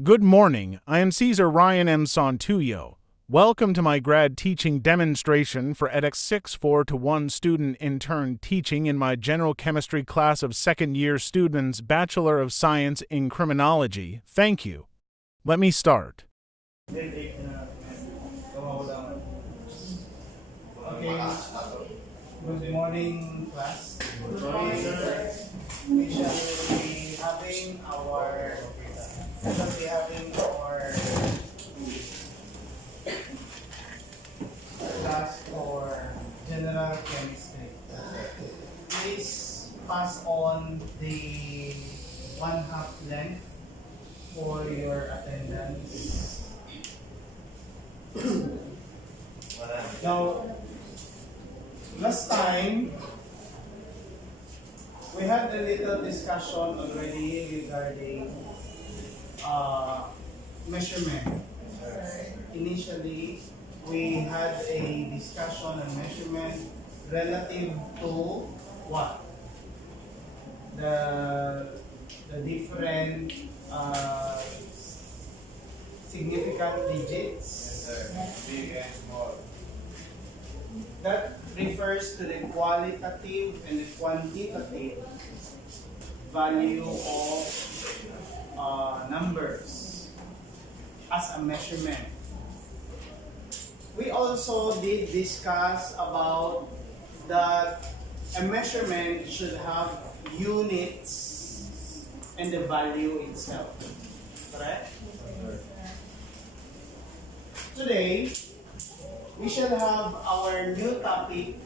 Good morning. I am Cesar Ryan M. Santuyo. Welcome to my grad teaching demonstration for edX 6-4-1 student intern teaching in my general chemistry class of second year students Bachelor of Science in Criminology. Thank you. Let me start. Okay. Good morning, class. Today we shall be having our class for general chemistry. Please pass on the 1/2 length for your attendance. Now, last time, we had a little discussion already regarding measurement. Initially, we had a discussion on measurement relative to what? The different significant digits. Big and small. That refers to the qualitative and the quantitative value of numbers as a measurement. We also did discuss about that a measurement should have units and the value itself. Correct? Today, we shall have our new topic,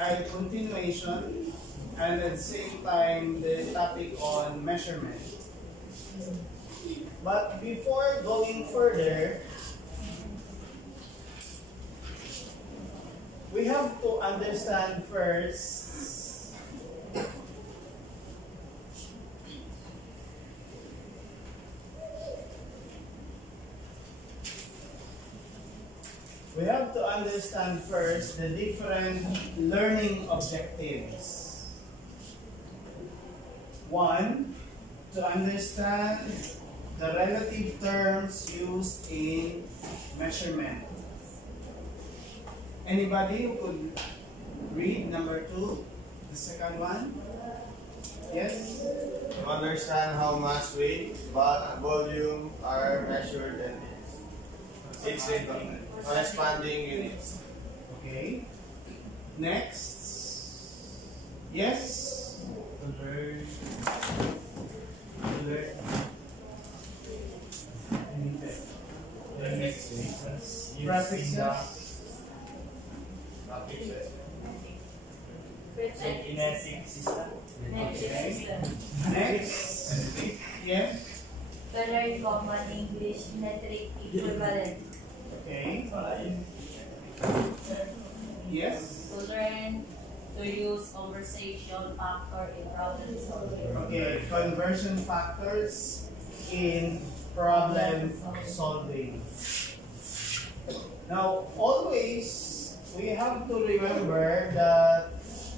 a continuation, and at the same time, the topic on measurement. But before going further, we have to understand first the different learning objectives. One, to understand the relative terms used in measurement. Anybody who could read number 2, the second one? Yes? To understand how mass, weight, volume are measured and its corresponding units. Okay. Next. Yes? To learn. Kinetic system. Next. Yes? To learn common English metric equivalent. Okay. Yes? To learn to use conversation factor in problem solving. Okay. Conversion factors in problem solving. Now, always we have to remember that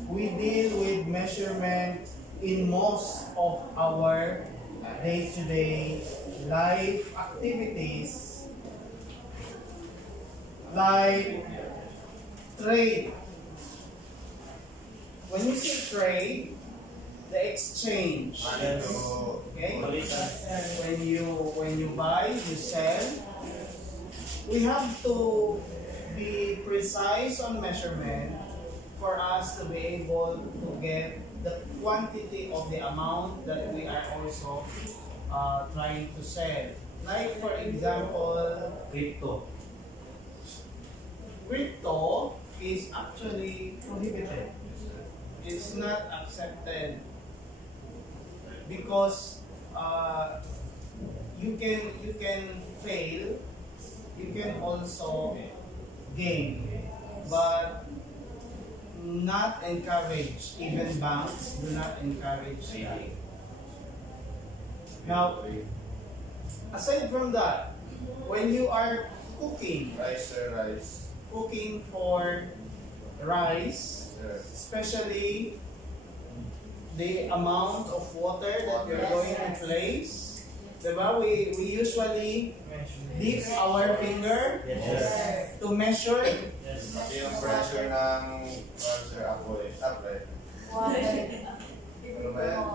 we deal with measurement in most of our day-to-day life activities, like trade. When you say trade, the exchange. Okay? When you buy, you sell. We have to be precise on measurement for us to be able to get the quantity of the amount that we are also trying to sell. Like for example, crypto. Crypto is actually prohibited. It's not accepted because you can fail. You can also gain, but not encourage. Even banks do not encourage that. Now, aside from that, when you are cooking for rice, especially the amount of water that you're going to place, Diba? We usually dip our finger to measure. Pati yung pressure ng sir, ako eh. Up, right? Ano ba yan?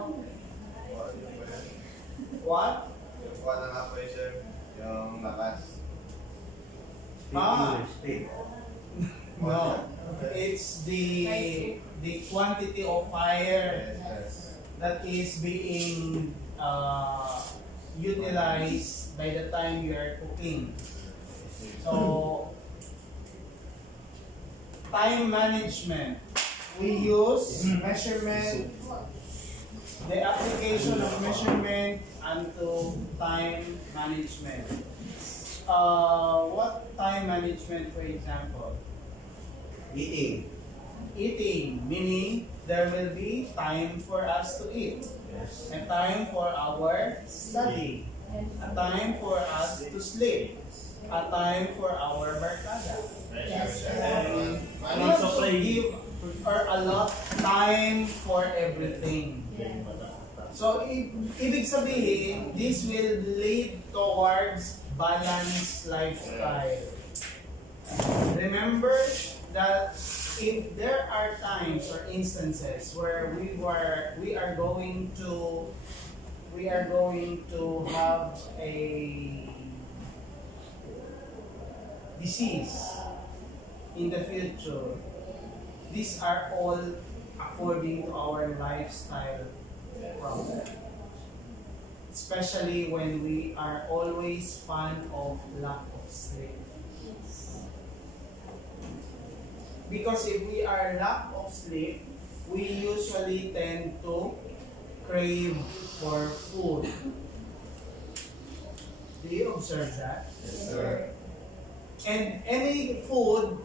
What? Yung kuha ng apoy, sir. Yung lakas. No. It's the quantity of fire Yes. that is being utilized by the time you are cooking. So, time management. We use measurement, the application of measurement onto time management. What time management, for example? Eating. Eating, meaning there will be time for us to eat, Yes. a time for our study, a time for us to sleep, a time for our barkada. And we also give or allot time for everything. So, ibig sabihin, this will lead towards balanced lifestyle. Remember that if there are times or instances where we are going to have a disease in the future, these are all according to our lifestyle problem. Especially when we are always fond of lack of sleep. Because if we are lack of sleep, we usually tend to crave for food. Do you observe that? Yes, sir. And any food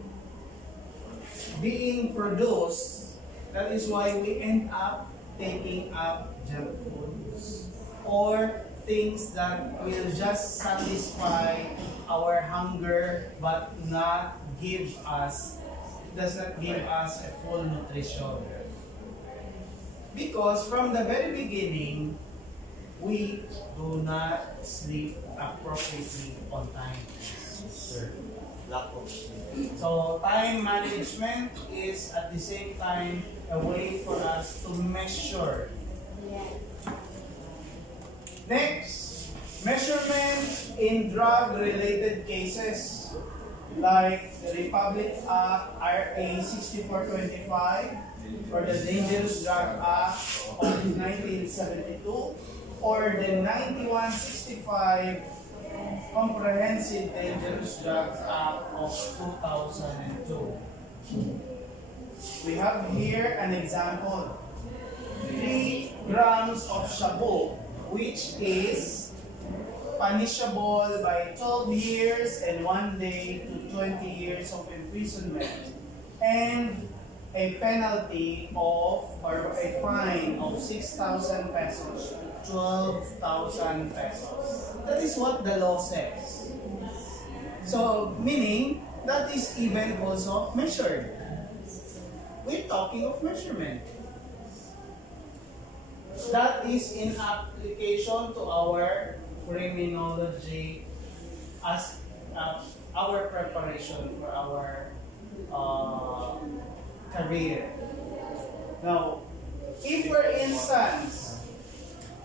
being produced, that is why we end up taking up junk foods or things that will just satisfy our hunger but does not give us a full nutrition. Because from the very beginning, we do not sleep appropriately on time. Lack of sleep. So time management is at the same time a way for us to measure. Next, measurement in drug-related cases like the Republic Act RA 6425 or the Dangerous Drug Act of 1972 or the 9165 Comprehensive Dangerous Drugs Act of 2002. We have here an example. 3 grams of shabu, which is punishable by 12 years and 1 day to 20 years of imprisonment and a penalty of or a fine of 6,000 pesos to 12,000 pesos. That is what the law says. So, meaning that is even also measured. We're talking of measurement. That is in application to our criminology as our preparation for our career. Now, if for instance,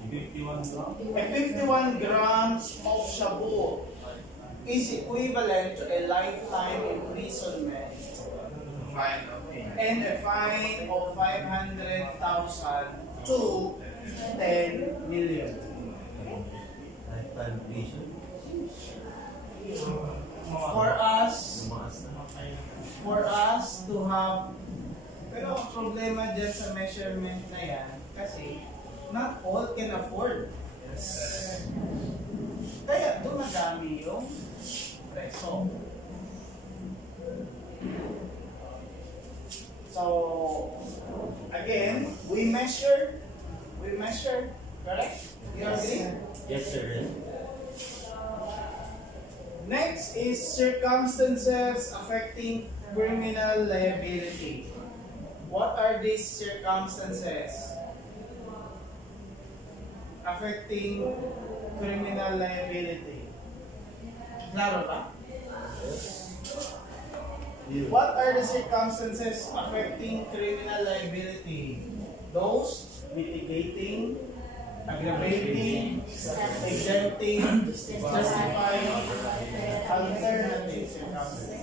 a 51 grams of shabu is equivalent to a lifetime imprisonment and a fine of 500,000 to 10 million. For us to have, pero ang problema dyan sa measurement na yan, kasi not all can afford. Kaya dumadami yung preso. So, again, we measure, correct? You agree? Yes, sir. Next is circumstances affecting criminal liability. What are these circumstances affecting criminal liability. Klaro ba? What are the circumstances affecting criminal liability? Those mitigating, aggravating, exempting, justifying, alternative circumstances.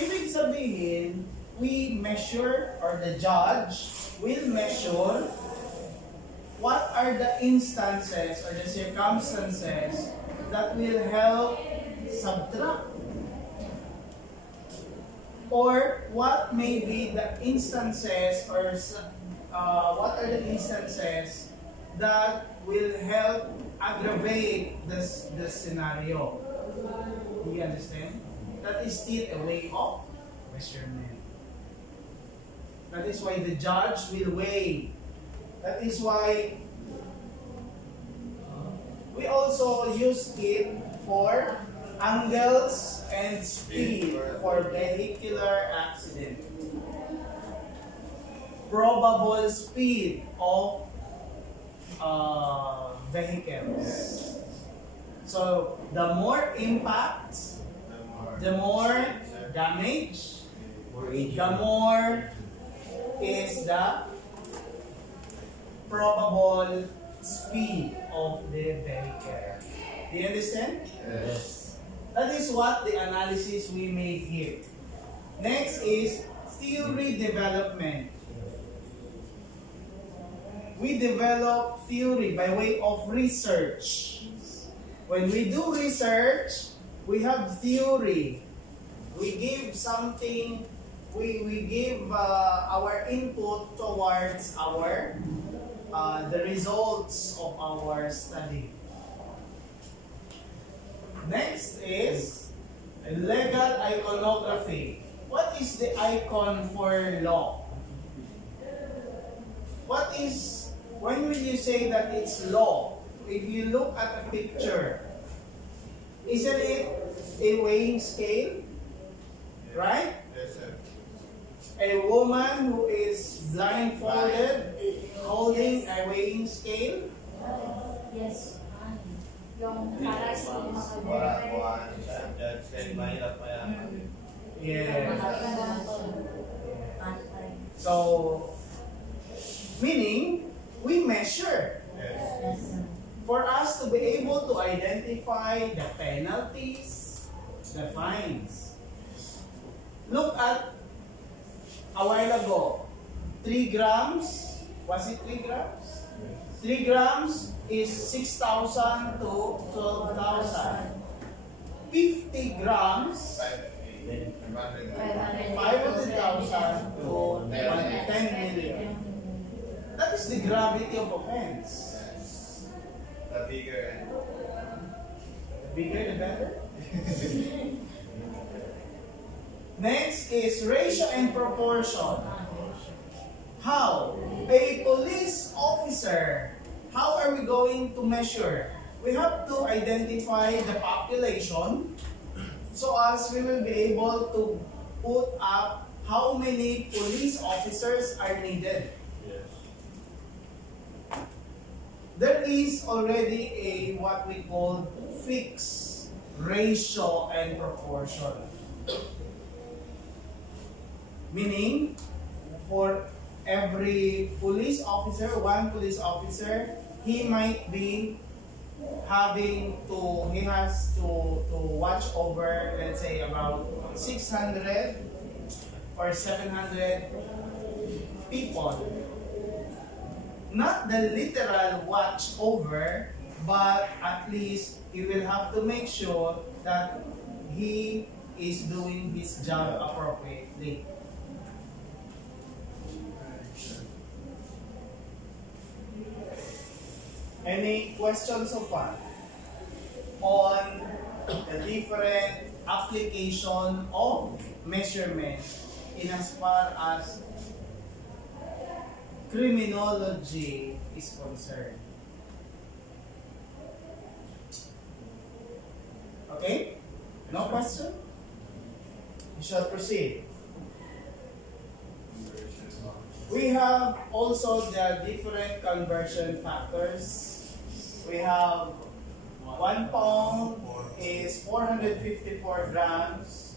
Ibig sabihin, we measure, or the judge will measure what are the instances or the circumstances that will help subtract, or what may be the instances, or what are the instances that will help aggravate the scenario. Do you understand? That is still a way of measurement. That is why the judge will weigh. That is why we also use it for angles and speed for vehicular accident. Probable speed of vehicles. So the more impact, the more damage, the more is the probable speed of the vehicle. Do you understand? Yes. That is what the analysis we made here. Next is theory development. We develop theory by way of research. When we do research, we have theory. We give something, we give our input towards our the results of our study. Next is legal iconography. What is the icon for law? What is, when will you say that it's law? If you look at a picture, isn't it a weighing scale? Right? Yes, sir. A woman who is blindfolded holding a weighing scale. Yes. Yung para sa mga Para kuhaan siya. Judge, kahit mahirap pa yan. Yeah. So, meaning, we measure Yes. for us to be able to identify the penalties, the fines. Look at a while ago, 3 grams, was it 3 grams? 3 grams is 6,000 to 12,000. 50 grams, 500,000 to 10 million. That is the gravity of offense. The bigger and The bigger the better. Next is ratio and proportion. How? A police officer, how are we going to measure? We have to identify the population so as we will be able to put up how many police officers are needed. yes. There is already a what we call fixed ratio and proportion. Meaning, for every police officer, one police officer, he might be having to, he has to watch over, let's say, about 600 or 700 people. Not the literal watch over, but at least he will have to make sure that he is doing his job appropriately. Any questions so far on the different application of measurement in as far as criminology is concerned? Okay? No question? We shall proceed. We have also the different conversion factors. we have 1 pound is 454 grams.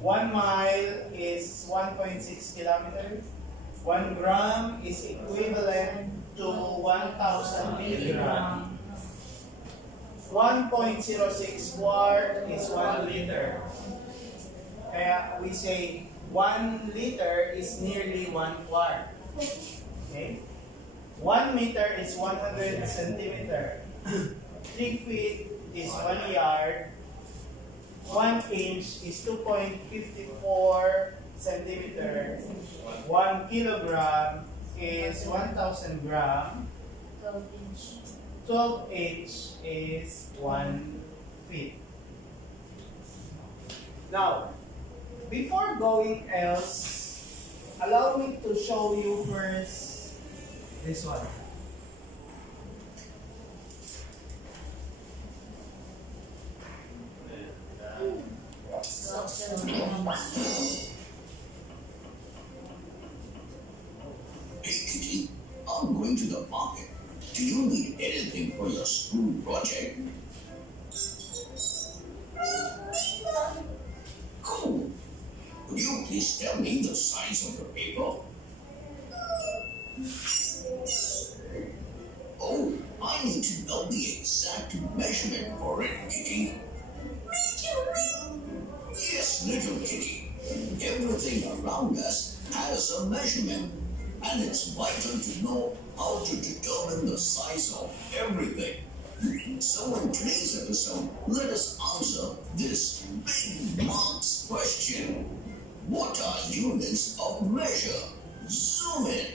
1 mile is 1.6 kilometers. 1 gram is equivalent to 1,000 milligrams. 1.06 quart is 1 liter. Kaya we say 1 liter is nearly 1 quart. Okay? 1 meter is 100 centimeter. 3 feet is 1 yard. 1 inch is 2.54 centimeter. 1 kilogram is 1,000 gram. 12 inch. 12 inch is 1 feet. Now, before going else, allow me to show you first this one. Hey Kitty, I'm going to the market. Do you need anything for your school project? Cool. Could you please tell me the size of the paper? Oh, I need to know the exact measurement for it, Kitty. Yes, little Kitty. Everything around us has a measurement, and it's vital to know how to determine the size of everything. So in today's episode, let us answer this big marks question. What are units of measure? Zoom in.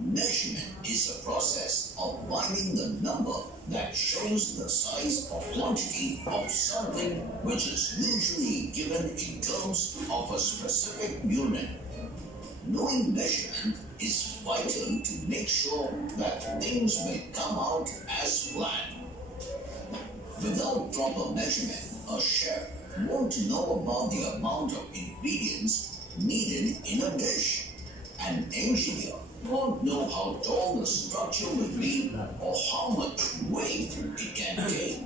Measurement is a process of finding the number that shows the size or quantity of something, which is usually given in terms of a specific unit. Knowing measurement is vital to make sure that things will come out as planned. Without proper measurement, a chef won't know about the amount of ingredients needed in a dish. An engineer won't know how tall the structure will be or how much weight it can take.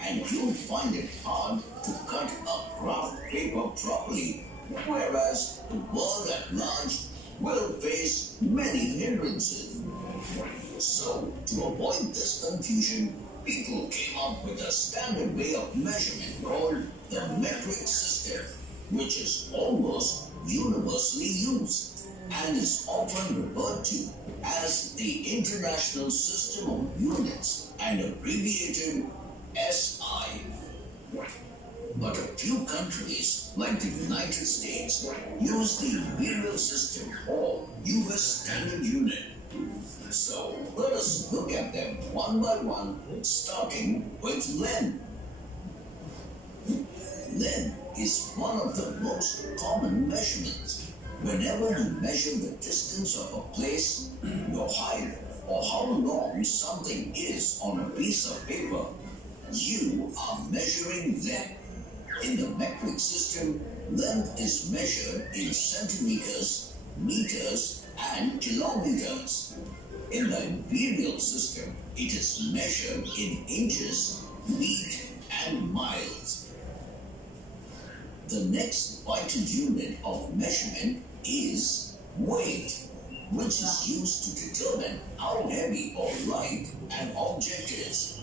And you'll find it hard to cut a craft paper properly, whereas the world at large will face many hindrances. So, to avoid this confusion, people came up with a standard way of measurement called the metric system, which is almost universally used and is often referred to as the International System of Units and abbreviated SI. But a few countries, like the United States, use the Imperial System or US Standard Unit. So let us look at them one by one, starting with length. Length is one of the most common measurements. Whenever you measure the distance of a place, your height, or how long something is on a piece of paper, you are measuring length. In the metric system, length is measured in centimeters, meters, and kilometers. In the imperial system, it is measured in inches, feet, and miles. The next vital unit of measurement is weight, which is used to determine how heavy or light an object is.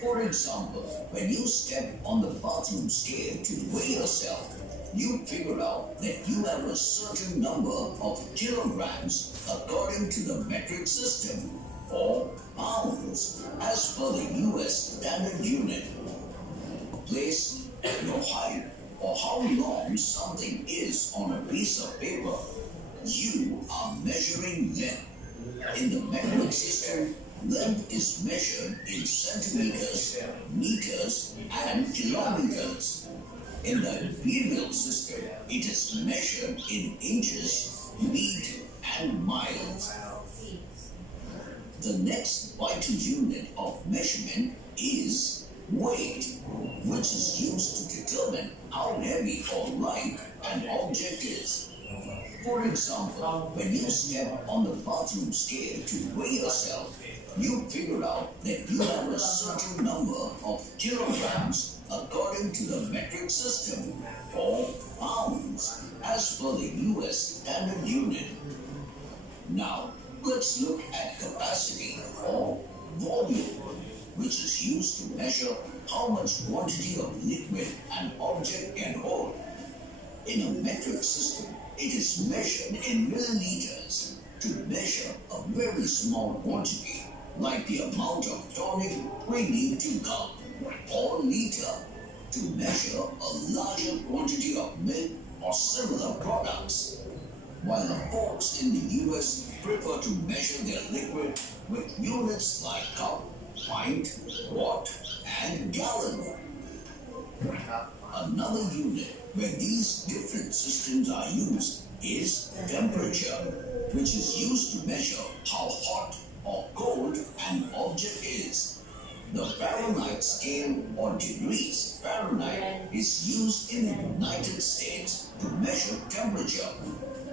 For example, when you step on the bathroom scale to weigh yourself, you figure out that you have a certain number of kilograms according to the metric system, or pounds as per the US Standard Unit. Place, your height, or how long something is on a piece of paper, you are measuring length. In the metric system, length is measured in centimeters, meters, and kilometers. In the imperial system, it is measured in inches, feet, and miles. The next vital unit of measurement is weight, which is used to determine how heavy or light an object is. For example, when you step on the bathroom scale to weigh yourself, you figure out that you have a certain number of kilograms according to the metric system, or pounds, as per the US standard unit. Now, let's look at capacity, or volume, which is used to measure how much quantity of liquid an object can hold. In a metric system, it is measured in milliliters to measure a very small quantity, like the amount of tonic we need to gulp, or liter to measure a larger quantity of milk or similar products. While the folks in the US prefer to measure their liquid with units like cup, pint, quart, and gallon. Another unit where these different systems are used is temperature, which is used to measure how hot or cold an object is. The Fahrenheit scale, or degrees Fahrenheit, is used in the United States to measure temperature,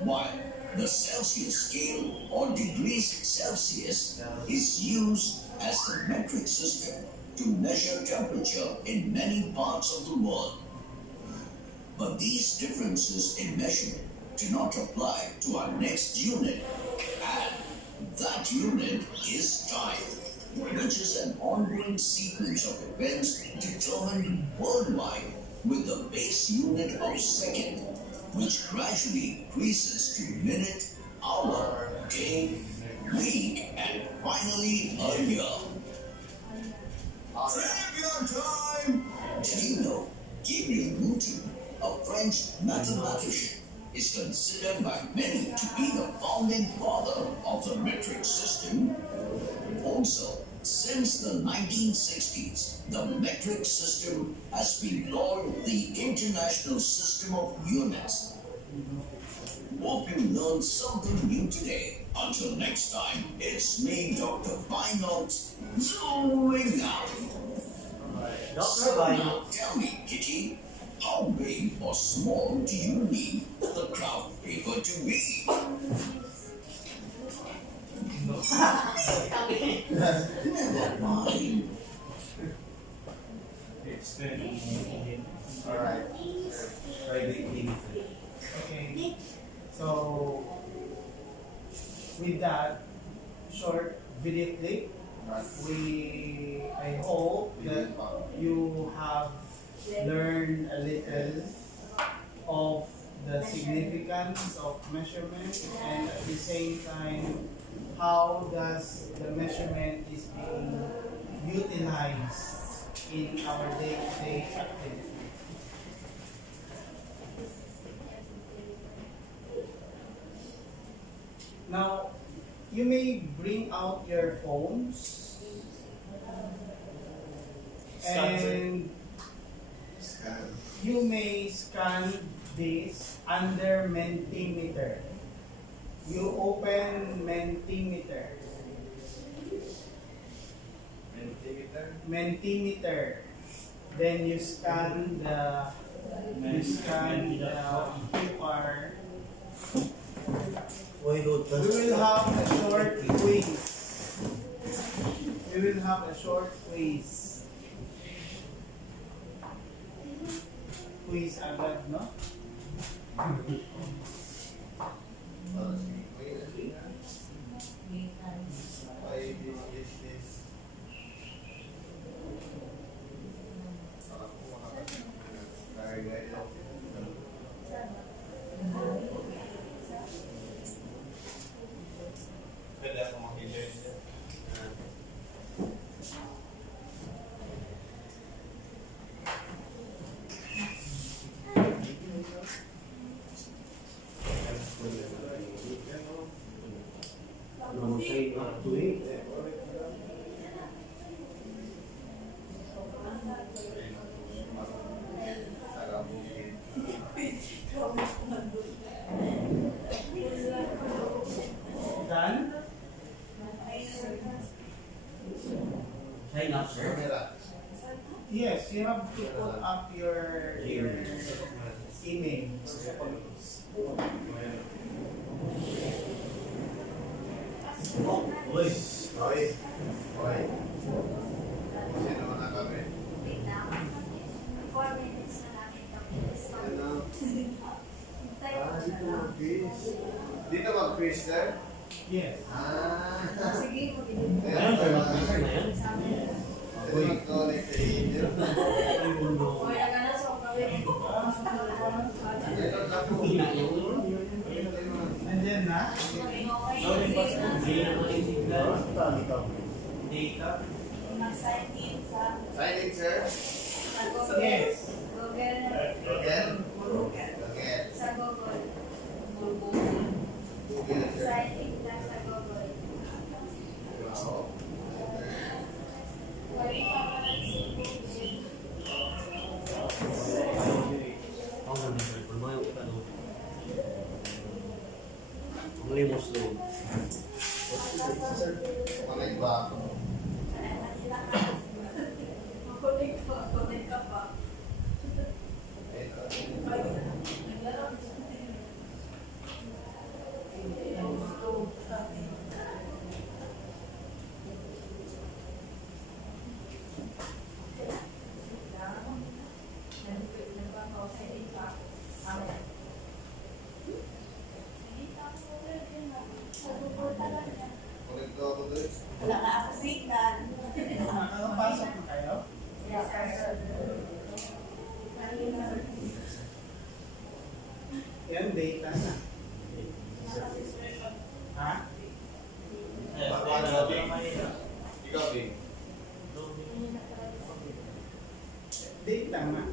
while the Celsius scale, or degrees Celsius, is used as the metric system to measure temperature in many parts of the world. But these differences in measurement do not apply to our next unit, and that unit is time, which is an ongoing sequence of events determined worldwide with the base unit of second, which gradually increases to minute, hour, day, week, and finally a year. Trivia time! Did you know Gabriel Newton, a French mathematician, is considered by many to be the founding father of the metric system? Also, since the 1960s, the metric system has been called the International System of Units. Hope you learned something new today. Until next time, it's me, Dr. Binox, zooming out. Dr. Now tell me, Kitty, how big or small do you need the cloud paper to be? Never mind. Alright. Okay. So, with that short video clip, I hope that you have learned a little of the significance of measurement, and at the same time, how does the measurement is being utilized in our day-to-day activity. Now, you may bring out your phones and you may scan this under Mentimeter. You open Mentimeter. Mentimeter. Then you scan the QR. We will have a short quiz. We will have a short quiz. Quiz agad, no? Done? Sign up, sir. Yes, you have to put up your email. Oh, boys. Oy. Oy. Sino na kami? Wait lang. 4 minutes na namin ito. Ano? Hintay ko na Dito lang. mag-quiz. Dito mag-quiz, sir? Yes. Sige, mag-ibig. Ngayon, sir, mag-quiz na yan. Sa amin. Dito mag-connect sa email. O, yan ka na sa kawin. Dito na po. Nandiyan na? Hindi na maisip lang. Data. Mag-sign in sa Sign in, sir. Google. Yes. Google. Again? Again. Sa Google. Google, sir. Sign in lang sa Google. Wow. Wari pa pa lang sa Google. Ako na, sir. Kung mga yung ano. Ang limos doon. Connect ba ako? Connect ka pa. Ito. Connect ko ako doon. Wala na ako signal. Nakakapasok na kayo? Yan, data na. Ha? Ikaw, Bing. Data na.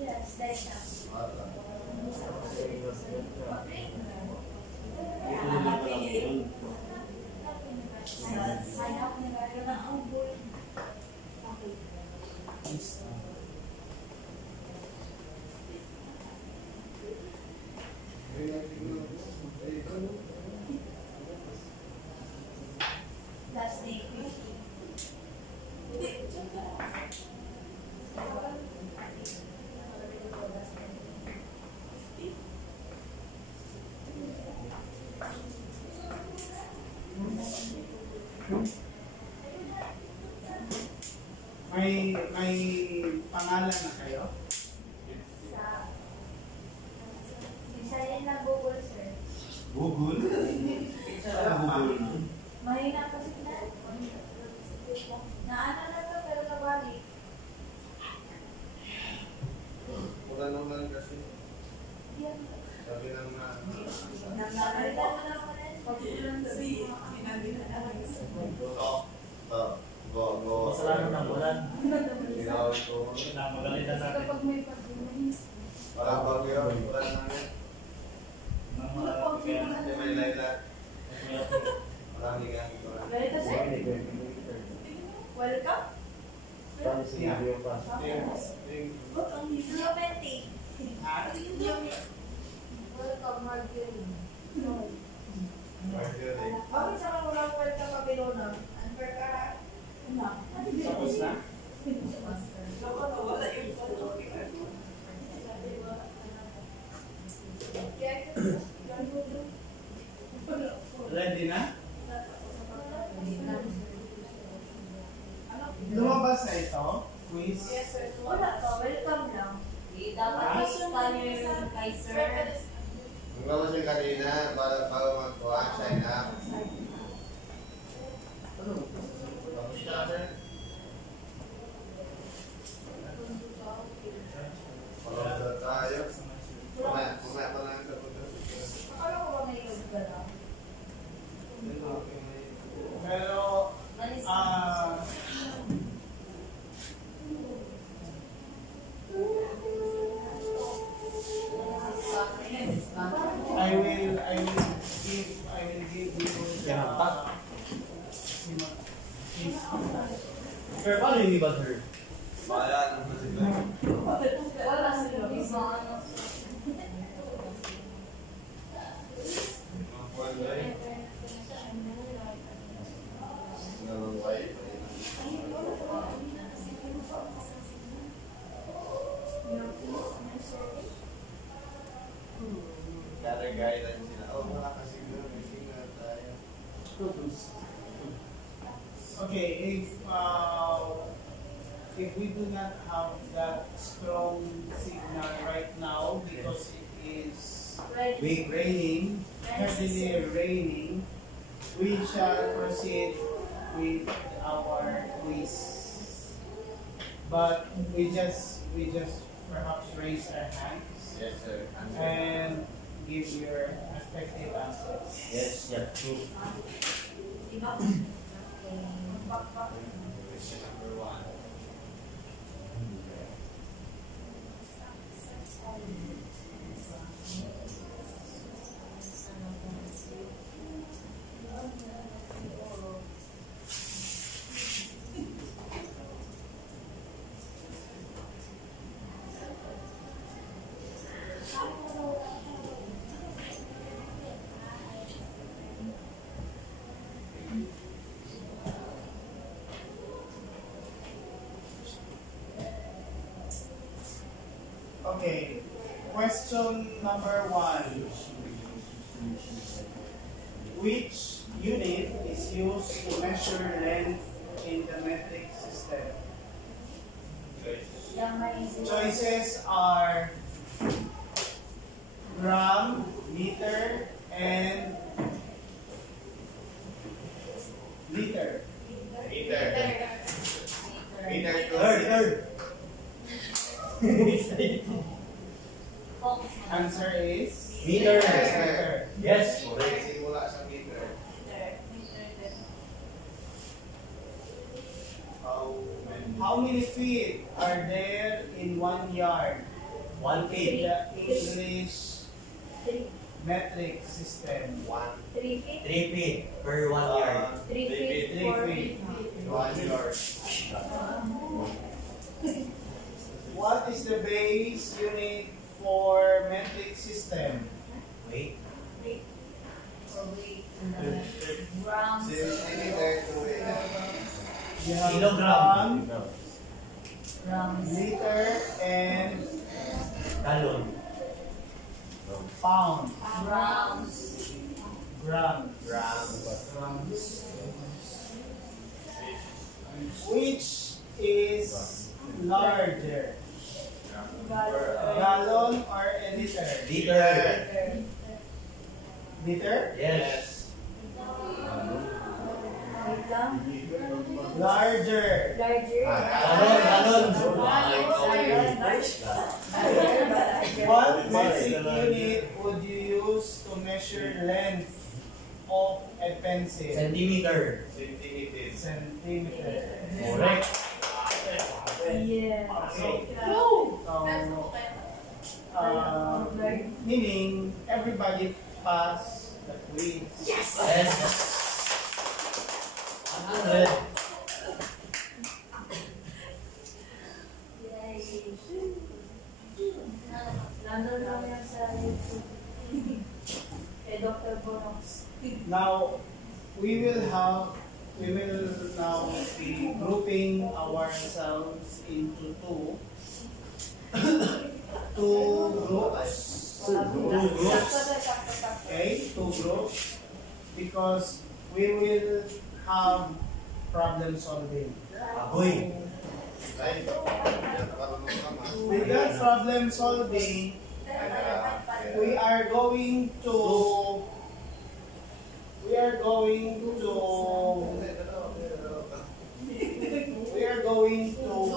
Yes, data. Mata. Sign up na kayo na ang board. Okay. Last day, 50. May pangalan na kayo? Sa design na Google, sir. Google? Mahina pa signal. Naano na to, pero nabalik. Wala naman kasi. Yan. Sabi ng na. Napalitan mo na ako rin. Pag-ulan sa Go. Kasalanan ng bulan. Ikaw ito. Na magalitan natin. kapag may pag-ulan. Parang bago yun. Wala namin. Ng mga Hindi may layla. Maraming ang ito. Ganito, sir? Welcome? Geometry. Welcome, Marjorie. Bakit sa mga walang welcome Babilona? Unfair ka na? Tapos na? Ready na? Lumabas na ito? Quiz? Wala to, welcome lang. Dapat i-scan yung kay sir. Ang gawa siya kanina, bago magkuhan, sign up. Tapos na, sir. Pagod tayo. Kumaya pa lang sa puto. Akala ko ba may load ka na? Pero, I will give you the Sir, paano yung iba, sir? Bayan, ano sila? Wala sila. Isa, ano, Mga kuhan ba eh? Ang wifi. Kare guideline sila. Oh, wala kasi siguro. May signal tayo. Okay, if we do not have that strong signal right now because it is raining, heavily raining, we shall proceed with our quiz. But we just perhaps raise our hands Yes, sir. and give your respective answers. Yes, yeah, true. Question number 1. Okay, question number 1. Which unit is used to measure length in the metric system? Choices are gram, meter, and liter. Meter. Meter to Third. Answer is Meter. meter. Yes. Simula sa meter. How many feet are there in 1 yard 1 in feet. the English metric system? 3 feet. 3 feet per 1 yard. 3 feet. 3 4 feet. feet. 1 yard. What is the base unit for metric system? Wait. Grams. Centimeter to You have Kilogram. Grams. liter, and Gallon. pound. Grams. Grams. grams. Which is larger? Gallon or a liter? Liter. Liter? Yes. Wait lang. Larger. Larger. Gallon. What metric unit would you use to measure length of a pencil? Centimeter. Centimeters. Centimeter. Correct. Yeah. Meaning everybody pass the quiz. Yes. 100. Nandun lang yan sa YouTube. Dr. Bonox. Now we will now be grouping ourselves into two groups. Okay, two groups, because we will have problem solving. Agoy. Right? With that problem solving, we are going to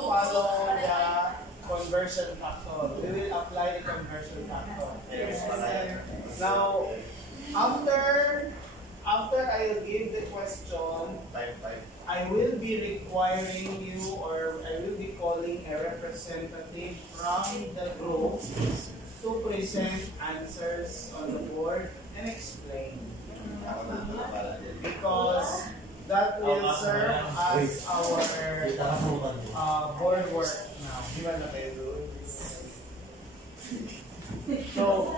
follow the conversion factor. We will apply the conversion factor. Now, after I give the question, I will be requiring you, or I will be calling a representative from the group to present answers on the board and explain. Because that will serve as our board work now. So,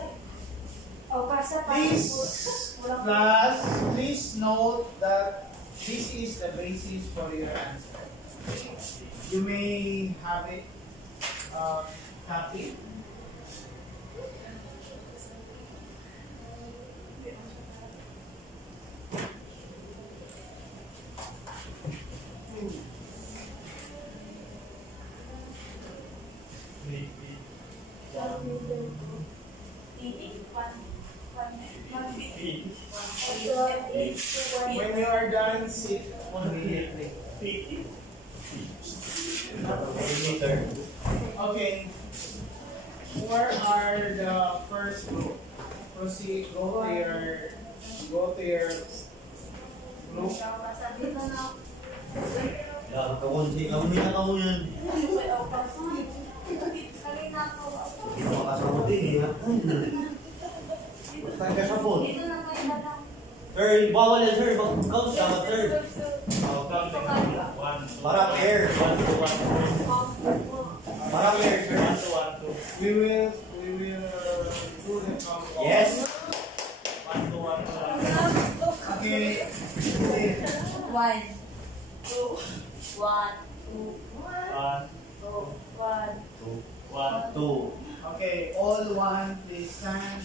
please note that this is the basis for your answer. You may have it copy. immediately. Meter. Okay. Where are the first group? Proceed. Go to your group. Ya, kaunti kami na kamo yan. Hindi mo kasamuti eh. Basta ka sa phone. Sir, bawal yan sir. Mag-count ka, sir. Para pair. Para pair, sir. We will do the count. Yes. Okay. One, two, one, two, one, two. Okay. All one, please stand.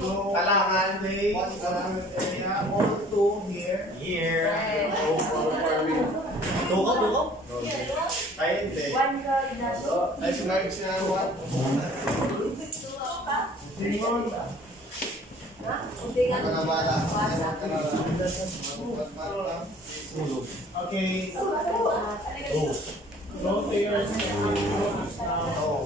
Go. Talangan. Play. Area. All two here. Here. Tuko. Tuko. Ay, hindi. One girl na. Ay, sinagin siya ng one. Simon. Hindi nga. Mga bata. Okay. Oh. Go to your groups now.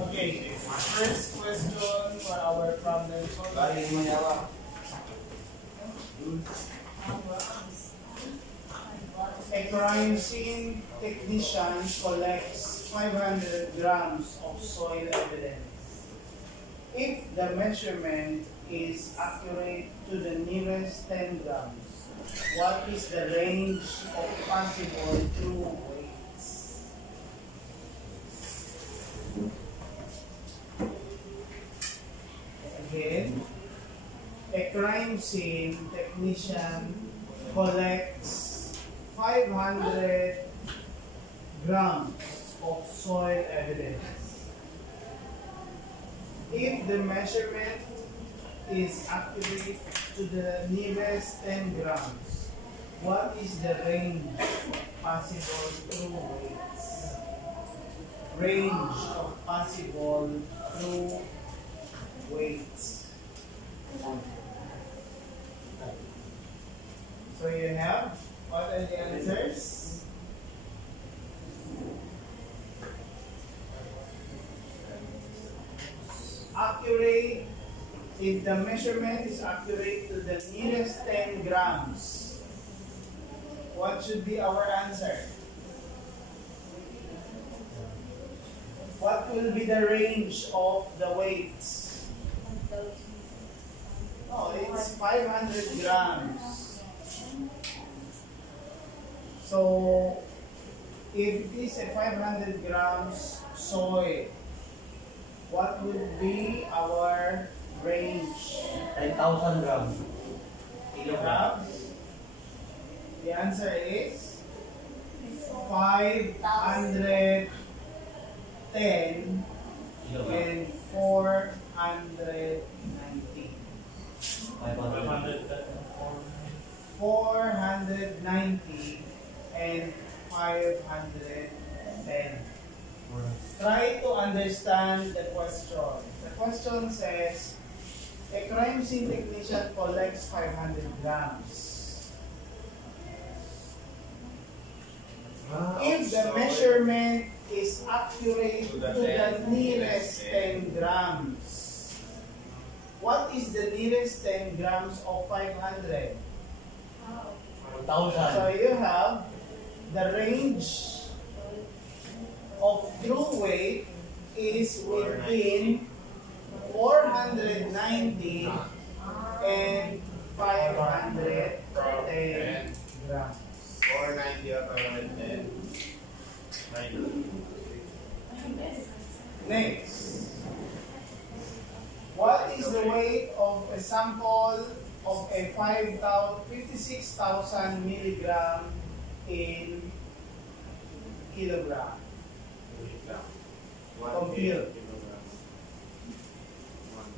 Okay. First question for our problem Bali, solving. mayawa. A crime scene technician collects 500 grams of soil evidence. If the measurement is accurate to the nearest 10 grams, what is the range of possible true weights? Again, a crime scene technician collects 500 grams of soil evidence. If the measurement is accurate to the nearest 10 grams, what is the range of possible true weights? Range of possible true weights. So you have, what are the answers? Accurate, if the measurement is accurate to the nearest 10 grams, what should be our answer? What will be the range of the weights? Oh, it's 500 grams. So, if it is a 500 grams soil, what would be our range? 10,000 grams. Kilogram. The answer is 510 Kilogram. and 490. 500. 490 and 510. Try to understand the question. The question says, a crime scene technician collects 500 grams. If the measurement is accurate to the nearest 10 grams, what is the nearest 10 grams of 500? 1,000. So you have the range of true weight is within 490 and 510 grams. 490 or 510. Next, what is the weight of a sample of a 56,000 milligram in kilogram? Compute.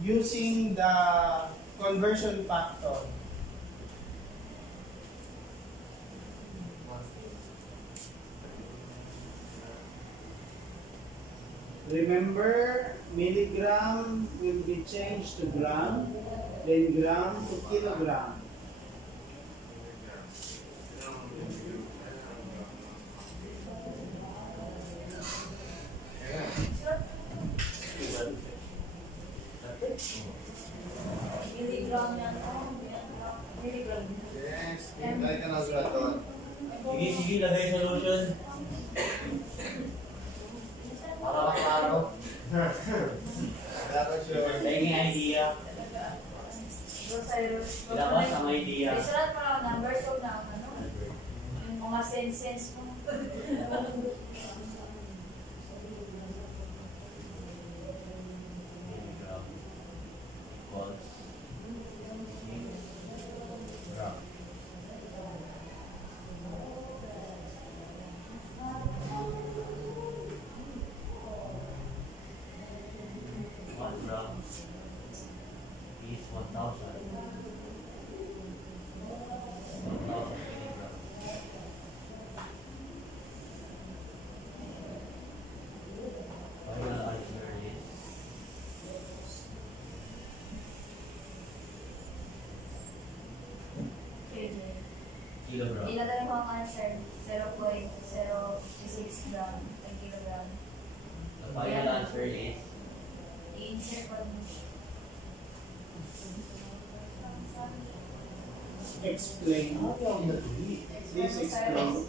Using the conversion factor. Remember, milligram will be changed to gram, then gram to kilogram. Milligram yan. Milligram. Yes, tayo ka ng graduate. Sige, sige, lagay solution. Para maklaro. Dapat siya. Taking idea. Ilabas ang idea. Isulat mo lang numbers o na ano. Yung mga sense mo. Is 1,000. 1,000 milligram. Final answer is kilogram. Ilagay mo ang answer, 0.026 gram per kilogram. The final answer is I-insert mo. Explain. Please explain. So,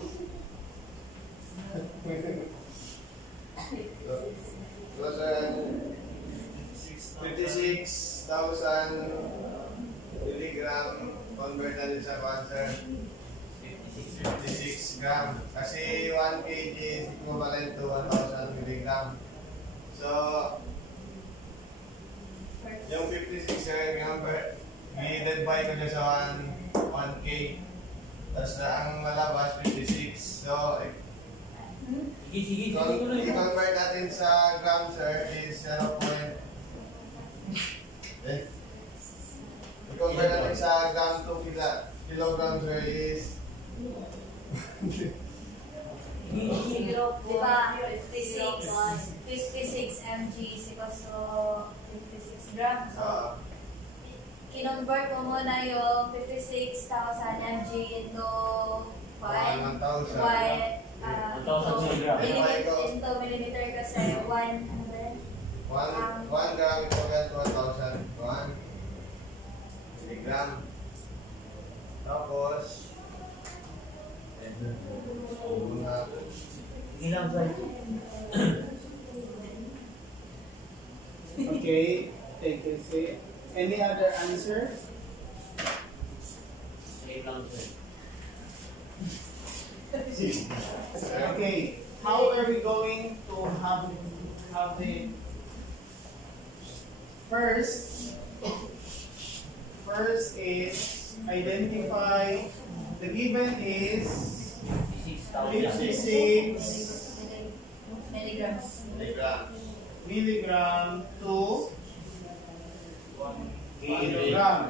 56,000 milligram convert natin sa cancer. 56 gram. Kasi 1 kg is equivalent to 1,000 milligram. So, yung 56 gram, i-divide ko siya sa 1K. Tapos na ang malabas, 56. So, sige, i-convert natin sa gram, sir, is 0. I-convert natin sa gram to kilogram, sir, is Diba, 56 mg is equals to 56 grams. So, kinonvert mo muna yung 56,000 mg into 1,000 millimeter into millimeter kasi 100. 1 gram equivalent to 1,000 milligram. Tapos, ilang size? Okay, take a seat. Any other answer? Same lang, sir. Okay, how are we going to have the first is identify the given is 56 Milligrams. milligram to kilogram,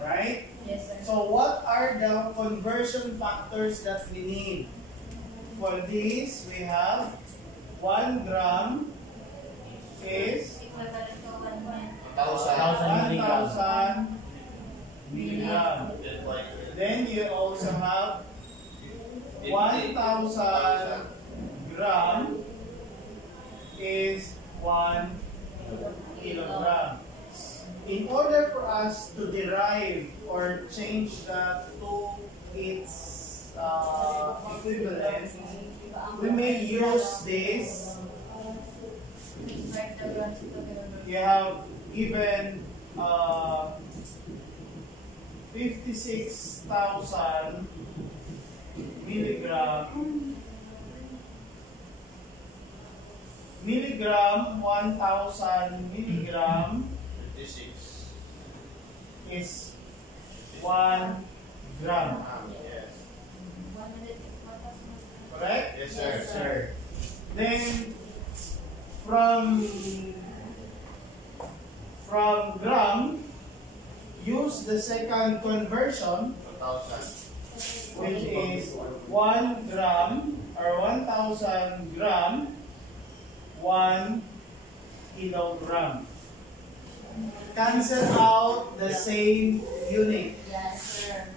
right? Yes, sir. So what are the conversion factors that we need? For this, we have 1 gram is Equivalent to 1,000 1,000 milligram. Then you also have 1,000 gram is 1 kilogram. In order for us to derive or change that to its equivalent, we may use this. You have given 56,000 milligram. 1,000 milligram 56. is 1 gram. Yes. Correct? Yes, sir. Yes, sir. Then from gram, use the second conversion, 1,000. which is 1 gram or 1,000 gram. 1 kilogram. Cancel out the same unit. Yes, sir.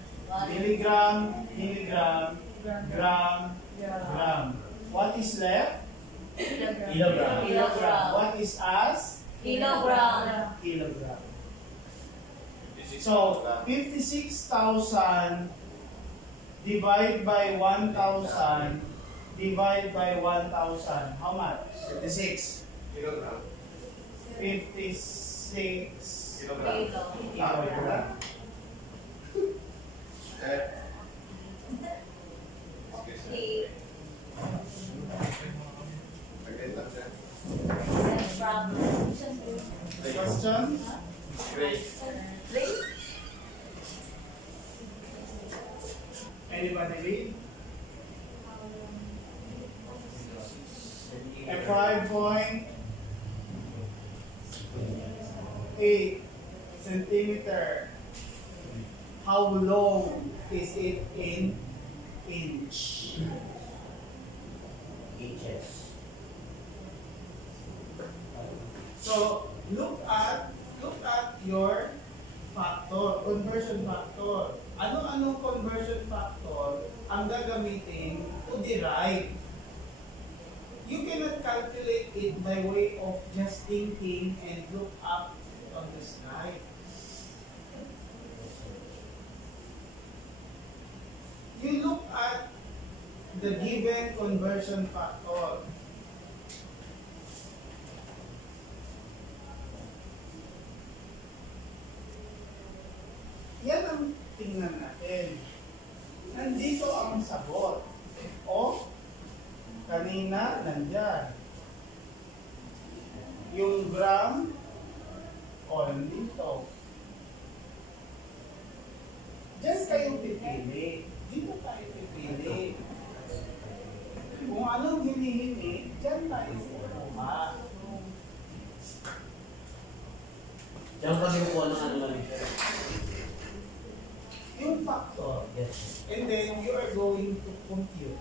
Milligram, milligram, gram, gram. What is left? Kilogram. Kilogram. What is us? Kilogram. Kilogram. So, 56,000 divide by 1,000 divide by 1,000. How much? 56 kilogram. 56 Kilogram. kilogram. Excuse me. Okay. Agad lang siya. Next problem. Question? Great. Anybody read? A 5.8 centimeter. How long is it in inch? Inches. So look at your factor, conversion factor. Ano-anong conversion factor ang gagamitin to derive? You cannot calculate it by way of just thinking and look up on the sky. You look at the given conversion factor. Yan ang tingnan natin. Nandito ang sagot. O, kanina, nandyan. Yung gram, o, nandito. Diyan kayo pipili. Dito tayo pipili. Kung anong hinihingi, diyan tayo kukuha. Diyan kami kukuha ng ano lang. Yung factor. Yes. And then you are going to compute.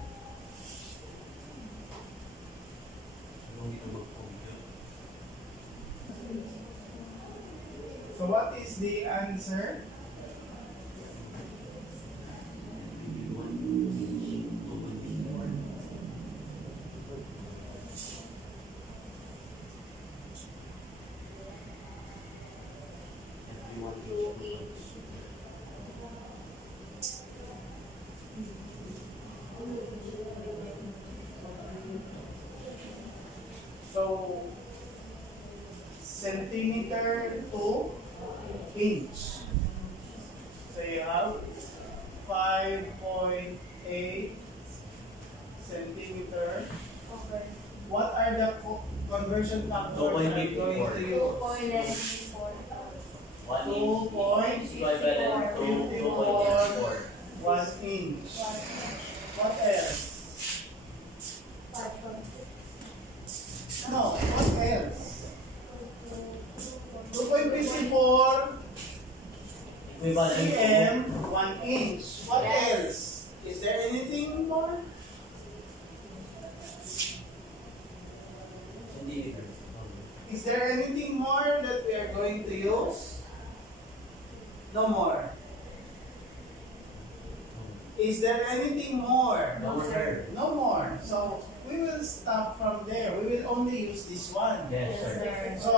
So what is the answer? So, centimeter to inch. So you have 5.8 centimeter. What are the conversion factors I'm going to use? 2.54. 1 inch. What else? No, what else? 2.54 cm, 1 inch. What else? Is there anything more? Is there anything more that we are going to use? No more. Is there anything more? No, sir. No more. So we will stop from there. We will only use this one. Yes, sir. So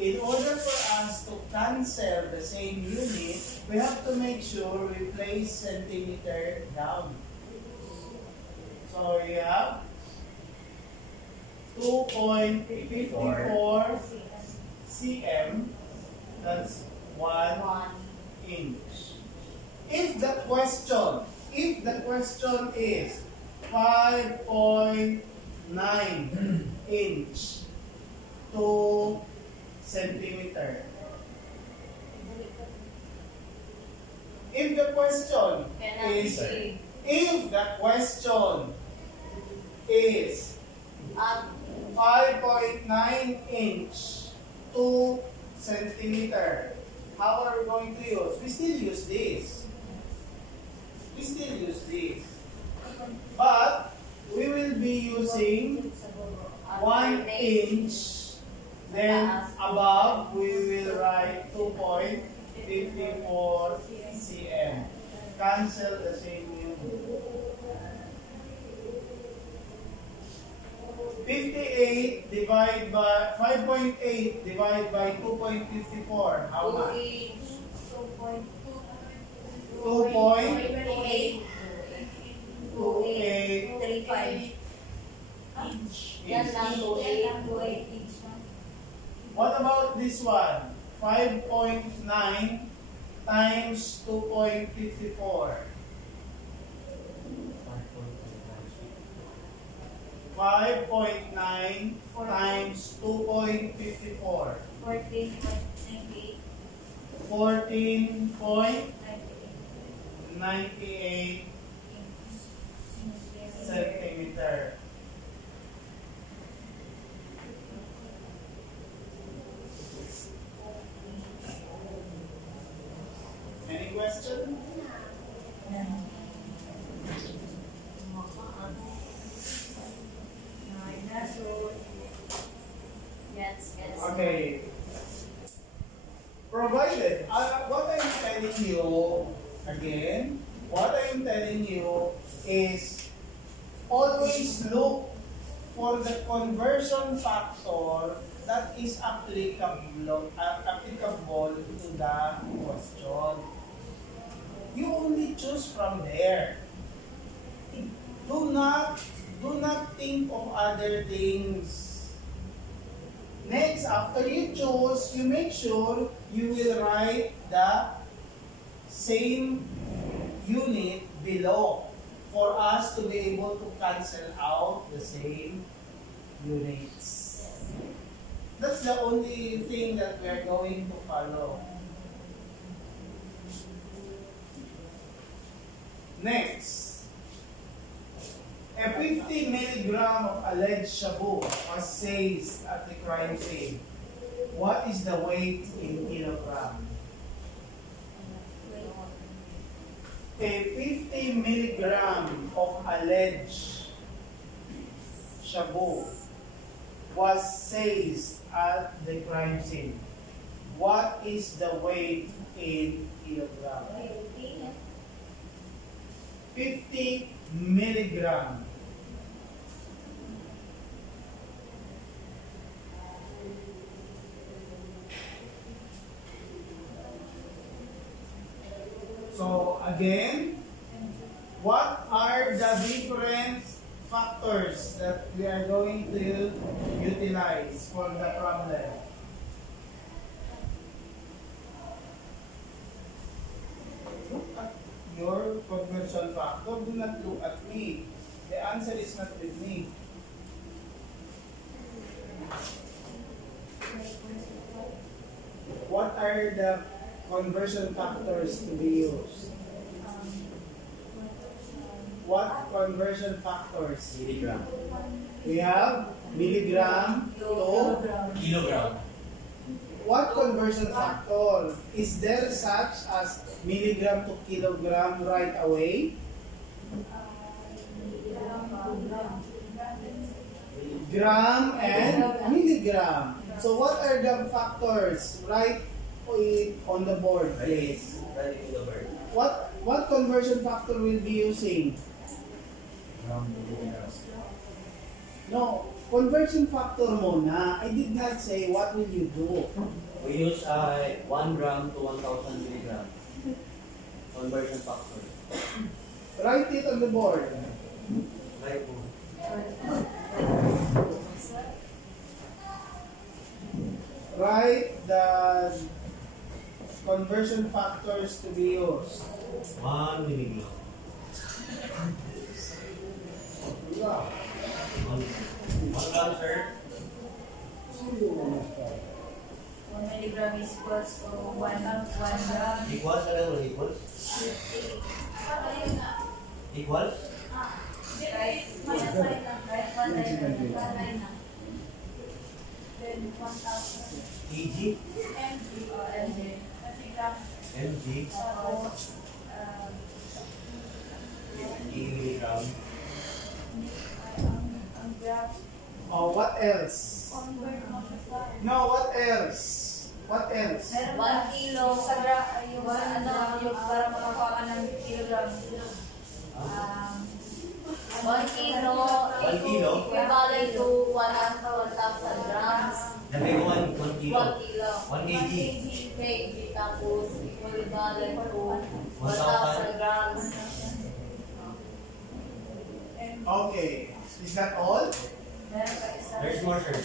in order for us to cancel the same unit, we have to make sure we place centimeter down. So we have 2.54 cm. That's 1 inch. If the question is 5.9 inch, 2 centimeter. If the question is 5.9 inch, 2 centimeter, how are we going to use? We still use this. But we will be using 1 inch. Then above, we will write 2.54 cm. Cancel the same unit. 58 divided by 5.8 divided by 2.54. How much? 2.28. 2.35 Yan lang, 2.8 inch. What about this one? 5.9 times 2.54. 5.9 times 2.54. 14.98 14.98 centimeter. Any question? Yes. Okay. Provided, what I'm telling you, again, what I'm telling you is always look for the conversion factor that is applicable to the question. You only choose from there. Do not think of other things. Next, after you choose, you make sure you will write the same unit below for us to be able to cancel out the same units. That's the only thing that we are going to follow. Next, a 50 milligram of alleged shabu was seized at the crime scene. What is the weight in kilogram? A 50 milligram of alleged shabu was seized at the crime scene. What is the weight in kilogram? 50 milligram. So again, what are the different factors that we are going to utilize for the problem? Look at your conversion factor. Do not look at me. The answer is not with me. What are the conversion factors to be used? What conversion factors? Milligram. We have milligram to Kilogram. what conversion factor? Is there such as milligram to kilogram right away? Gram and milligram. So what are the factors? Write it on the board, please. Right in the bird. What conversion factor will be using? No, conversion factor muna. I did not say what will you do. We use 1 gram to 1,000 milligram. Conversion factor. Write it on the board. Right. Write the conversion factors to be used. 1 milligram. Yeah. 1 gram, sir. 1 milligram is equals to 1 gram. Equals, ano equals? Equals? Right? Minus sign lang. Right? 1 line na. Then 1,000. kg? MG. mg? Tapos, milligram? ang graph Oh, what else? No, what else? What else? 1 kilo sa yung para makakuha ka ng kilogram. 1 kilo equivalent to 1,000 grams. Sabi ko 1 kilo. 1 kilo. 1 kg. kg tapos equivalent to 1,000 grams. Okay. Is that all? Meron pa isa. There's more, sir.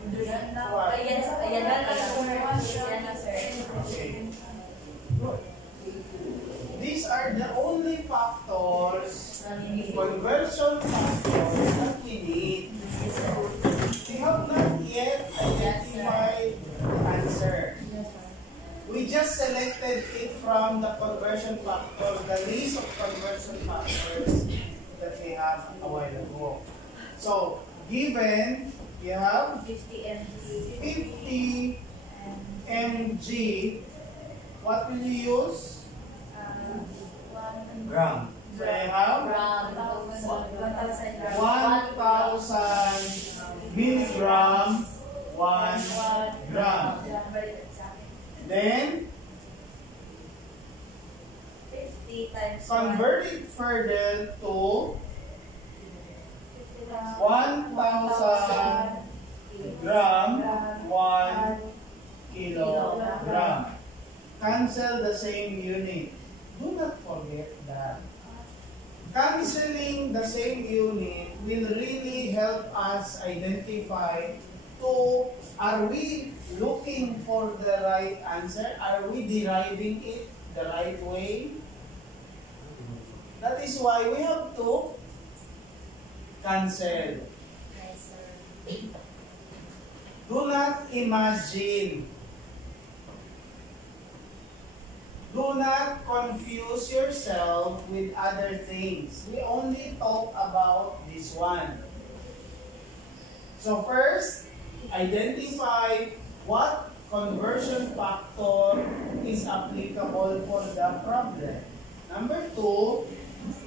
Ayan na, sir. Okay. Good. These are the only factors, conversion factors that we need. We have not yet identified the answer. We just selected it from the conversion factors, the list of conversion factors that we have a while ago. So, given you have 50 mg. 50 mg, what will you use? Gram. So I have 1,000 grams. 1,000 milligram, 1 gram. Then, 50 times convert it further to 1,000 gram, 1 kilogram. Cancel the same unit. Do not forget that. Canceling the same unit will really help us identify are we looking for the right answer? Are we deriving it the right way? That is why we have to cancel. Do not imagine. Do not confuse yourself with other things. We only talk about this one. So first, identify what conversion factor is applicable for the problem. Number two,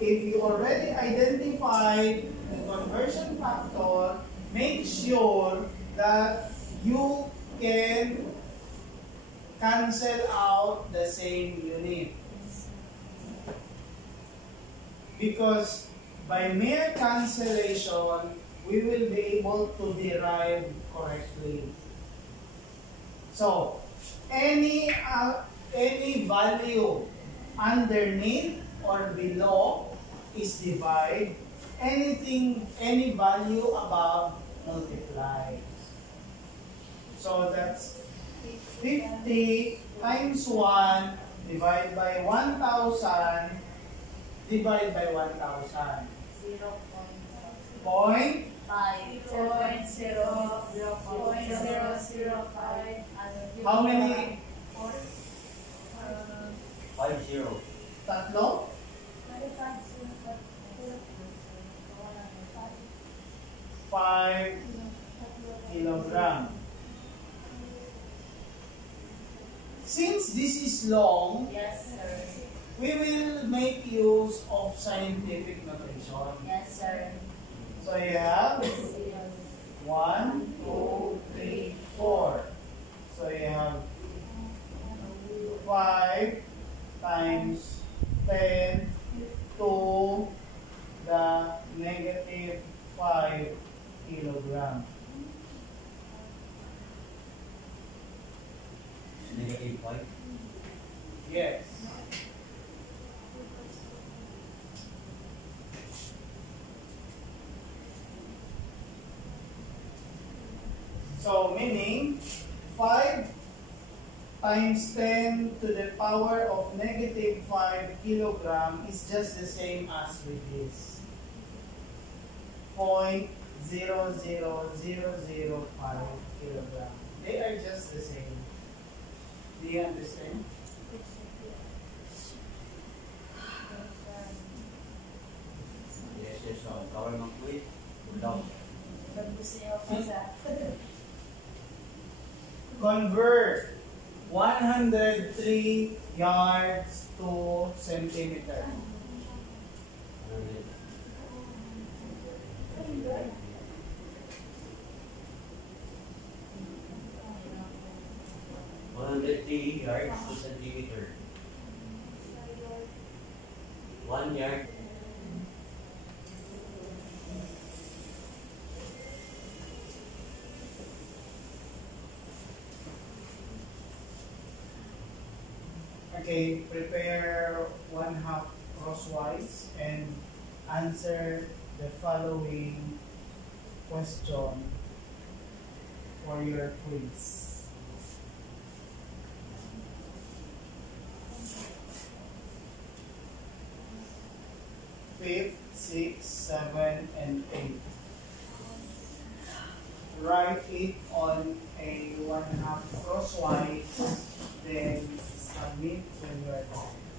if you already identified the conversion factor, make sure that you can cancel out the same unit. Because by mere cancellation, we will be able to derive correctly. So, any value underneath or below is divide. Any value above, multiply. So that's 50 times 1 divided by 1,000 divided by 1,000. 0.5. 0.005. How many? 50. Tatlo? 5 kilogram. Since this is long, Yes, sir. we will make use of scientific notation. Yes, sir. So you have 1, 2, 3, 4. So you have 5 times 10 to the negative 5 kilogram. Negative 5. Yes. So meaning 5 times 10 to the power of negative 5 kilogram is just the same as with this. 0.00005 kilogram. They are just the same. Do you understand? Yes, so cover ng quick. Down. Convert 103 yards to centimeter. 150 yards to centimeter. 1 yard. Okay, prepare 1/2 crosswise and answer the following question for your quiz. Fifth, sixth, 7, and 8. Write it on a 1/2 crosswise, then submit when you are done.